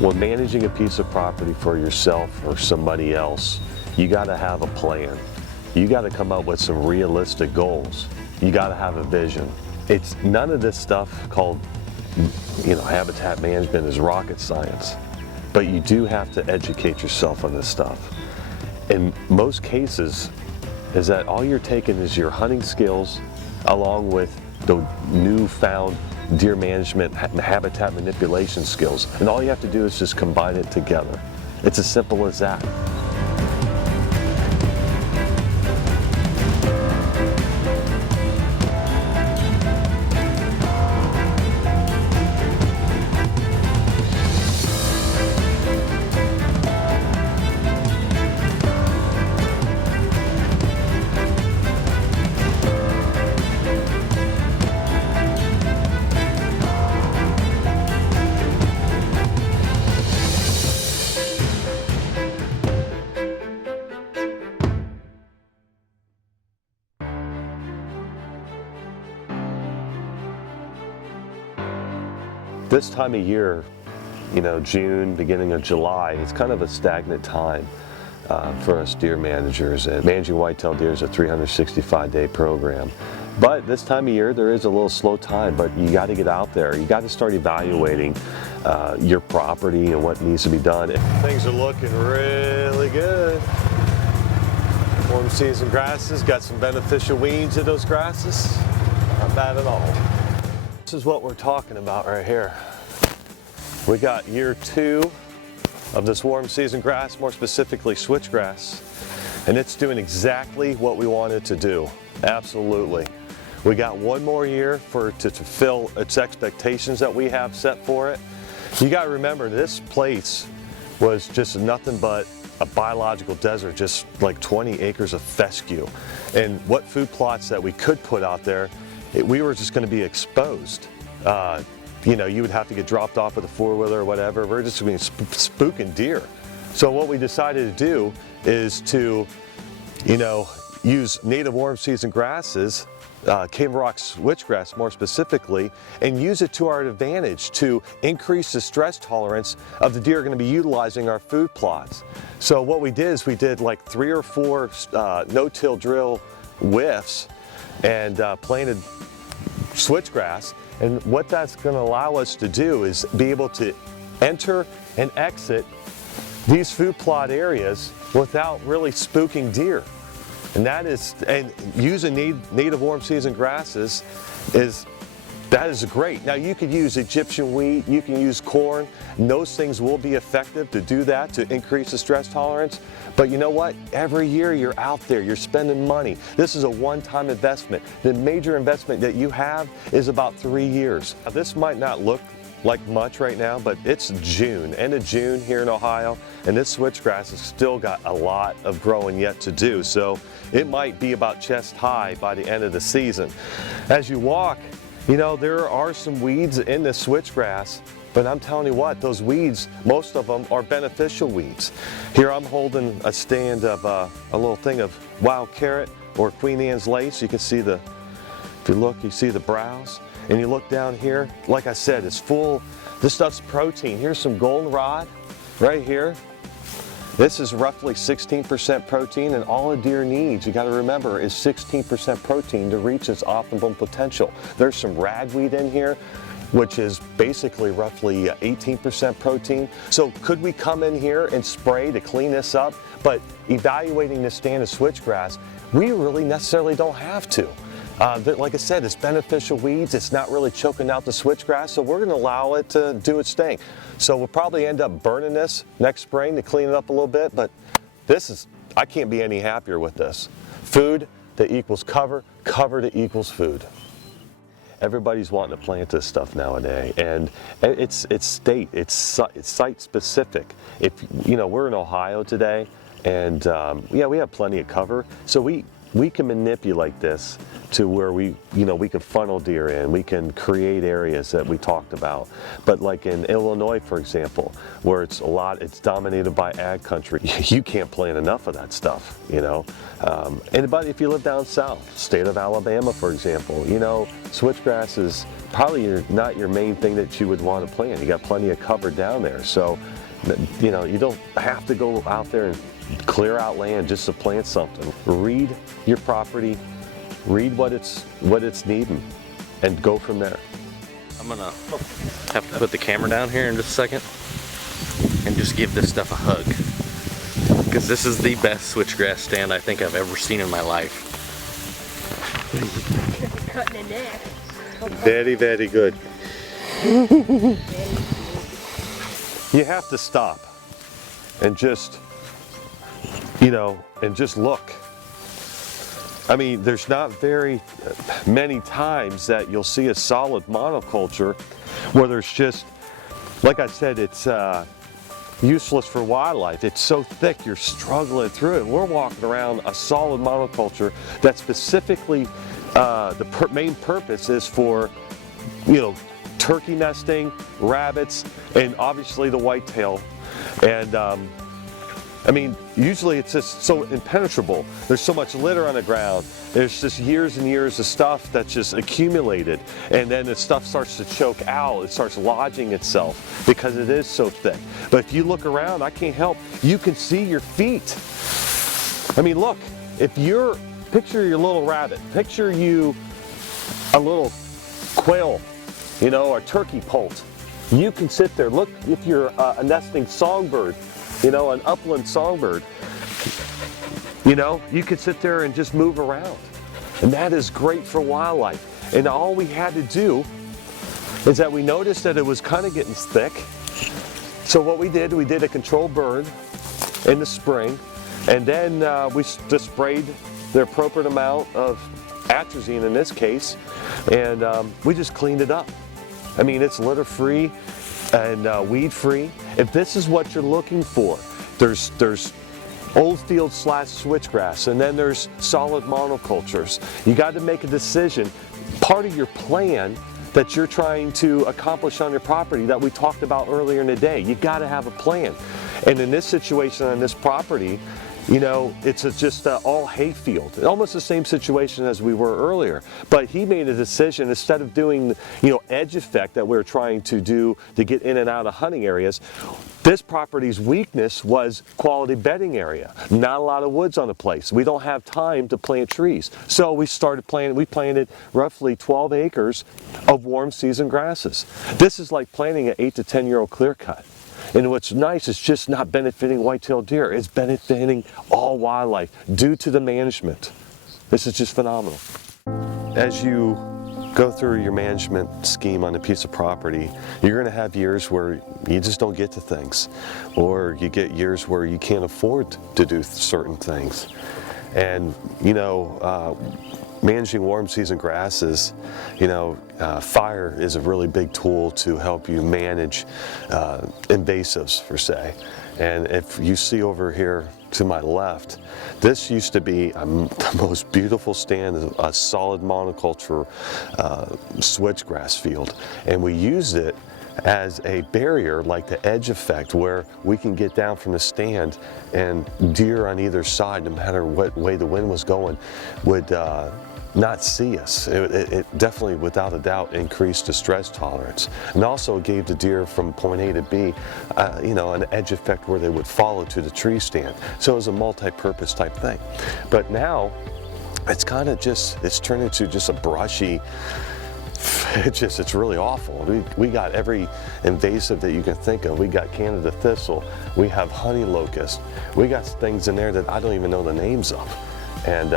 When managing a piece of property for yourself or somebody else, you got to have a plan. You got to come up with some realistic goals. You got to have a vision. It's none of this stuff called, habitat management is rocket science, but you do have to educate yourself on this stuff. In most cases, is that all you're taking is your hunting skills along with the newfound deer management and habitat manipulation skills, and all you have to do is just combine it together. It's as simple as that. This time of year, June, beginning of July, it's kind of a stagnant time for us deer managers. And managing whitetail deer is a 365-day program. But this time of year, there is a little slow time, but you got to get out there. You got to start evaluating your property and what needs to be done. Things are looking really good. Warm season grasses, got some beneficial weeds in those grasses. Not bad at all. This is what we're talking about right here. We got year 2 of this warm season grass, more specifically switchgrass, and it's doing exactly what we want it to do. Absolutely. We got one more year to fulfill its expectations that we have set for it. You got to remember, this place was just nothing but a biological desert, just like 20 acres of fescue. And what food plots that we could put out there, we were just going to be exposed. You would have to get dropped off with a four-wheeler or whatever. We're just going to be spooking deer. So what we decided to do is to, use native warm season grasses, Cave Rock switchgrass more specifically, and use it to our advantage to increase the stress tolerance of the deer going to be utilizing our food plots. So what we did is we did like 3 or 4 no-till drill whiffs and planted switchgrass, and what that's going to allow us to do is be able to enter and exit these food plot areas without really spooking deer. And using native warm season grasses is great. Now you could use Egyptian wheat, you can use corn, and those things will be effective to do that, to increase the stress tolerance. But you know what? Every year you're out there, you're spending money. This is a one-time investment. The major investment that you have is about 3 years. Now, this might not look like much right now, but it's June, end of June here in Ohio, and this switchgrass has still got a lot of growing yet to do. So it might be about chest high by the end of the season. As you walk, there are some weeds in this switchgrass, but I'm telling you what, those weeds, most of them are beneficial weeds. Here I'm holding a stand of a little thing of wild carrot or Queen Anne's lace. You can see if you look, you see the browse. And you look down here, like I said, it's full, this stuff's protein. Here's some goldenrod right here. This is roughly 16% protein, and all a deer needs, you gotta remember, is 16% protein to reach its optimum potential. There's some ragweed in here, which is basically roughly 18% protein. So could we come in here and spray to clean this up? But evaluating this stand of switchgrass, we really necessarily don't have to. Like I said, it's beneficial weeds. It's not really choking out the switchgrass, so we're going to allow it to do its thing. So we'll probably end up burning this next spring to clean it up a little bit, but I can't be any happier with this. Food that equals cover, cover that equals food. Everybody's wanting to plant this stuff nowadays, and it's site specific. If we're in Ohio today, and we have plenty of cover, so we we can manipulate this to where we can funnel deer in, we can create areas that we talked about. But like in Illinois, for example, where it's dominated by ag country, you can't plant enough of that stuff, you know. But if you live down south, state of Alabama, for example, you know, switchgrass is probably not your main thing that you would want to plant. You got plenty of cover down there, so you know, you don't have to go out there and clear out land just to plant something. Read your property, read what it's needing, and go from there. I'm gonna have to put the camera down here in just a second and just give this stuff a hug, because this is the best switchgrass stand I think I've ever seen in my life. Cutting in there. Very, very good. You have to stop and just, you know, and just look. I mean, there's not very many times that you'll see a solid monoculture where there's just, like I said, it's useless for wildlife. It's so thick, you're struggling through it. We're walking around a solid monoculture that specifically, the main purpose is for, you know, turkey nesting, rabbits, and obviously the whitetail. And I mean, usually it's just so impenetrable. There's so much litter on the ground. There's just years and years of stuff that's just accumulated. And then the stuff starts to choke out. It starts lodging itself because it is so thick. But if you look around, I can't help, you can see your feet. I mean, look, picture your little rabbit. Picture you a little quail, you know, or turkey poult. You can sit there, look, if you're a nesting songbird, you know, an upland songbird, you know, you could sit there and just move around. And that is great for wildlife. And all we had to do is that we noticed that it was kind of getting thick. So what we did a controlled burn in the spring, and then we just sprayed the appropriate amount of atrazine in this case, and we just cleaned it up. I mean, it's litter free and weed free. If this is what you're looking for, there's old field / switchgrass, and then there's solid monocultures. You got to make a decision. Part of your plan that you're trying to accomplish on your property that we talked about earlier in the day, you got to have a plan. And in this situation on this property, you know, it's just all hayfield. Almost the same situation as we were earlier. But he made a decision, instead of doing, you know, edge effect that we're trying to do to get in and out of hunting areas, this property's weakness was quality bedding area. Not a lot of woods on the place. We don't have time to plant trees. So we planted roughly 12 acres of warm season grasses. This is like planting an 8 to 10-year-old clear cut. And what's nice is just not benefiting white-tailed deer, it's benefiting all wildlife due to the management. This is just phenomenal. As you go through your management scheme on a piece of property, you're going to have years where you just don't get to things, or you get years where you can't afford to do certain things. And, you know, managing warm season grasses, you know, fire is a really big tool to help you manage invasives, per se. And if you see over here to my left, this used to be the most beautiful stand, a solid monoculture switchgrass field. And we used it as a barrier, like the edge effect, where we can get down from the stand and deer on either side, no matter what way the wind was going, would not see us. It definitely, without a doubt, increased the stress tolerance, and also gave the deer from point A to B, you know, an edge effect where they would follow to the tree stand. So it was a multi-purpose type thing. But now it's kind of it's turned into just a brushy. It's really awful. We got every invasive that you can think of. We got Canada thistle. We have honey locust. We got things in there that I don't even know the names of. And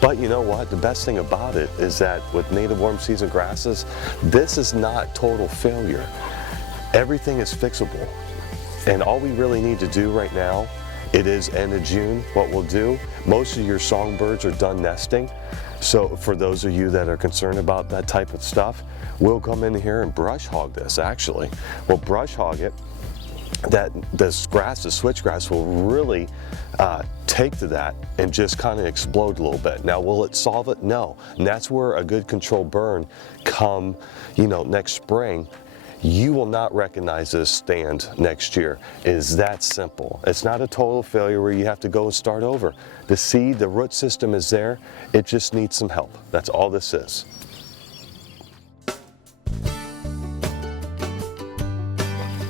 but you know what? The best thing about it is that with native warm season grasses, this is not total failure. Everything is fixable. And all we really need to do right now, it is end of June, what we'll do, most of your songbirds are done nesting. So for those of you that are concerned about that type of stuff, we'll come in here and brush hog this, actually. We'll brush hog it, that this grass, the switchgrass, will really take to that and just kind of explode a little bit. Now, will it solve it? No. And that's where a good controlled burn come, next spring. You will not recognize this stand next year. It is that simple. It's not a total failure where you have to go and start over. The seed, the root system is there. It just needs some help. That's all this is.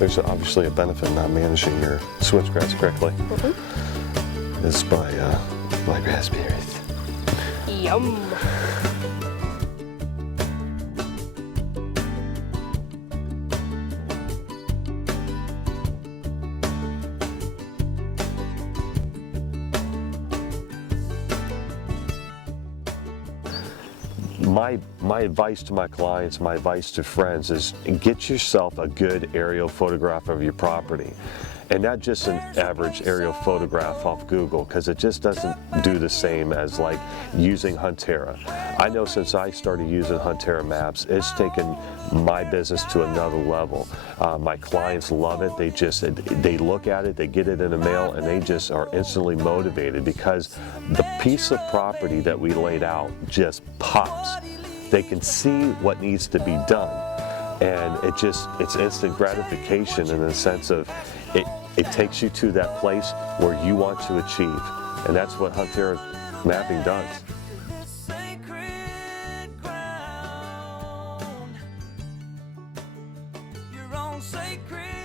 There's obviously a benefit in not managing your switchgrass correctly. This is my raspberries. Yum. My advice to my clients, my advice to friends is get yourself a good aerial photograph of your property. And not just an average aerial photograph off Google, because it just doesn't do the same as like using Huntera. I know since I started using Huntera maps, it's taken my business to another level. My clients love it. They look at it, they get it in the mail, and they just are instantly motivated because the piece of property that we laid out just pops. They can see what needs to be done. And it's instant gratification in the sense of it takes you to that place where you want to achieve. And that's what Huntera mapping does. Sacred